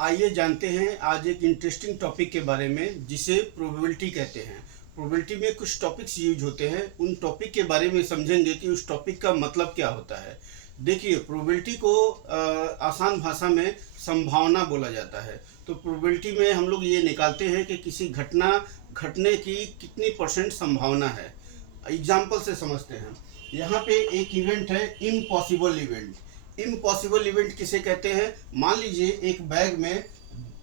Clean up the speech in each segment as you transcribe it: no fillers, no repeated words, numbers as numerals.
आइए जानते हैं आज एक इंटरेस्टिंग टॉपिक के बारे में जिसे प्रोबेबिलिटी कहते हैं। प्रोबेबिलिटी में कुछ टॉपिक्स यूज होते हैं, उन टॉपिक के बारे में समझेंगे कि उस टॉपिक का मतलब क्या होता है। देखिए, प्रोबेबिलिटी को आसान भाषा में संभावना बोला जाता है। तो प्रोबेबिलिटी में हम लोग ये निकालते हैं कि किसी घटना घटने की कितनी परसेंट संभावना है। एग्जाम्पल से समझते हैं। यहाँ पे एक इवेंट है इम्पॉसिबल इवेंट। इम्पॉसिबल इवेंट किसे कहते हैं? मान लीजिए एक बैग में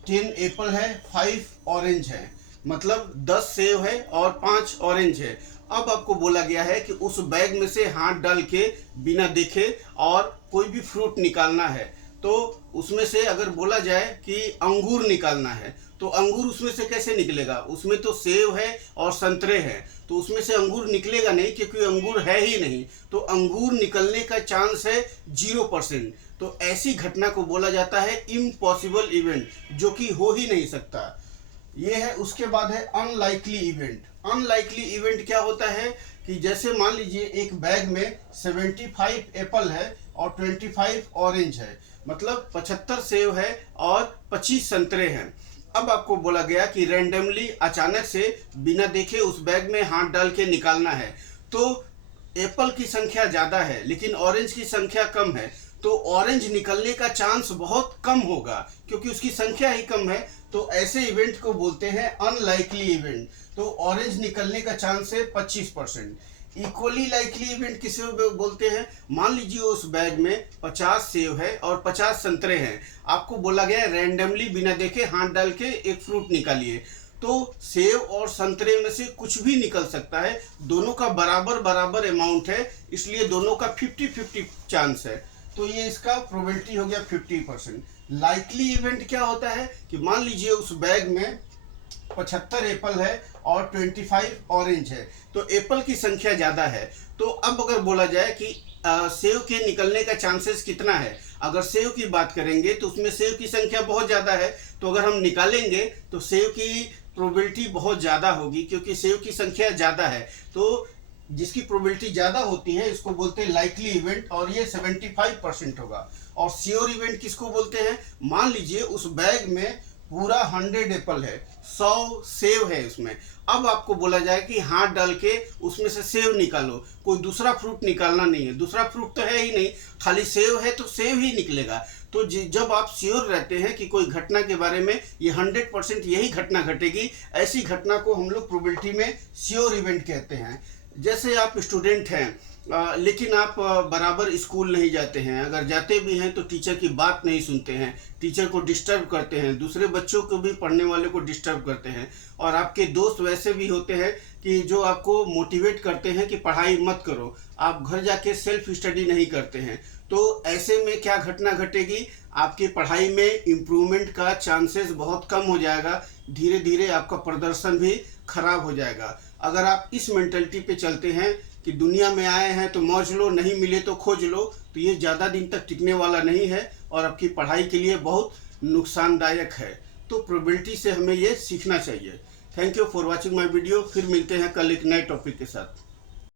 10 एप्पल है, 5 ऑरेंज है, मतलब 10 सेव है और 5 ऑरेंज है। अब आपको बोला गया है कि उस बैग में से हाथ डाल के बिना देखे और कोई भी फ्रूट निकालना है। तो उसमें से अगर बोला जाए कि अंगूर निकालना है तो अंगूर उसमें से कैसे निकलेगा? उसमें तो सेब है और संतरे हैं, तो उसमें से अंगूर निकलेगा नहीं क्योंकि अंगूर है ही नहीं। तो अंगूर निकलने का चांस है 0%। तो ऐसी घटना को बोला जाता है इम्पॉसिबल इवेंट, जो कि हो ही नहीं सकता। ये है। उसके बाद है अनलाइकली इवेंट। अनलाइकली इवेंट क्या होता है कि जैसे मान लीजिए एक बैग में 75 एप्पल है और 25 ऑरेंज है, मतलब 75 सेब है और 25 संतरे हैं। अब आपको बोला गया कि रैंडमली अचानक से बिना देखे उस बैग में हाथ डाल के निकालना है। तो एप्पल की संख्या ज़्यादा है लेकिन ऑरेंज की संख्या कम है, तो ऑरेंज निकलने का चांस बहुत कम होगा क्योंकि उसकी संख्या ही कम है। तो ऐसे इवेंट को बोलते हैं अनलाइकली इवेंट। तो ऑरेंज निकलने का चांस है 25%। इक्वली लाइकली इवेंट किसे बोलते हैं? मान लीजिए उस बैग में 50 सेब है और 50 संतरे हैं। आपको बोला गया है रैंडमली बिना देखे हाथ डाल के एक फ्रूट निकालिए। तो सेब और संतरे में से कुछ भी निकल सकता है, दोनों का बराबर बराबर अमाउंट है, इसलिए दोनों का 50-50 चांस है। तो ये इसका प्रोबेबिलिटी हो गया 50%। लाइकली इवेंट क्या होता है कि मान लीजिए उस बैग में 75 एप्पल है और 25 ऑरेंज है, तो एप्पल की संख्या ज़्यादा है। तो अब अगर बोला जाए कि सेब के निकलने का चांसेस कितना है, अगर सेब की बात करेंगे तो उसमें सेब की संख्या बहुत ज़्यादा है, तो अगर हम निकालेंगे तो सेब की प्रोबेबिलिटी बहुत ज़्यादा होगी क्योंकि सेब की संख्या ज़्यादा है। तो जिसकी प्रोबेबिलिटी ज़्यादा होती है इसको बोलते हैं लाइकली इवेंट, और ये 75% होगा। और श्योर इवेंट किसको बोलते हैं? मान लीजिए उस बैग में पूरा 100 एप्पल है, 100 सेब है उसमें। अब आपको बोला जाए कि हाथ डाल के उसमें से सेब निकालो, कोई दूसरा फ्रूट निकालना नहीं है, दूसरा फ्रूट तो है ही नहीं, खाली सेब है तो सेब ही निकलेगा। तो जब आप श्योर रहते हैं कि कोई घटना के बारे में ये 100% यही घटना घटेगी, ऐसी घटना को हम लोग प्रोबेबिलिटी में श्योर इवेंट कहते हैं। जैसे आप स्टूडेंट हैं लेकिन आप बराबर स्कूल नहीं जाते हैं, अगर जाते भी हैं तो टीचर की बात नहीं सुनते हैं, टीचर को डिस्टर्ब करते हैं, दूसरे बच्चों को भी पढ़ने वाले को डिस्टर्ब करते हैं। और आपके दोस्त वैसे भी होते हैं कि जो आपको मोटिवेट करते हैं कि पढ़ाई मत करो, आप घर जाके सेल्फ स्टडी नहीं करते हैं। तो ऐसे में क्या घटना घटेगी? आपकी पढ़ाई में इम्प्रूवमेंट का चांसेस बहुत कम हो जाएगा, धीरे धीरे आपका प्रदर्शन भी खराब हो जाएगा। अगर आप इस मेंटलिटी पे चलते हैं कि दुनिया में आए हैं तो मौज लो, नहीं मिले तो खोज लो, तो ये ज़्यादा दिन तक टिकने वाला नहीं है और आपकी पढ़ाई के लिए बहुत नुकसानदायक है। तो प्रोबेबिलिटी से हमें ये सीखना चाहिए। Thank you for watching my video. फिर मिलते हैं कल एक नए टॉपिक के साथ।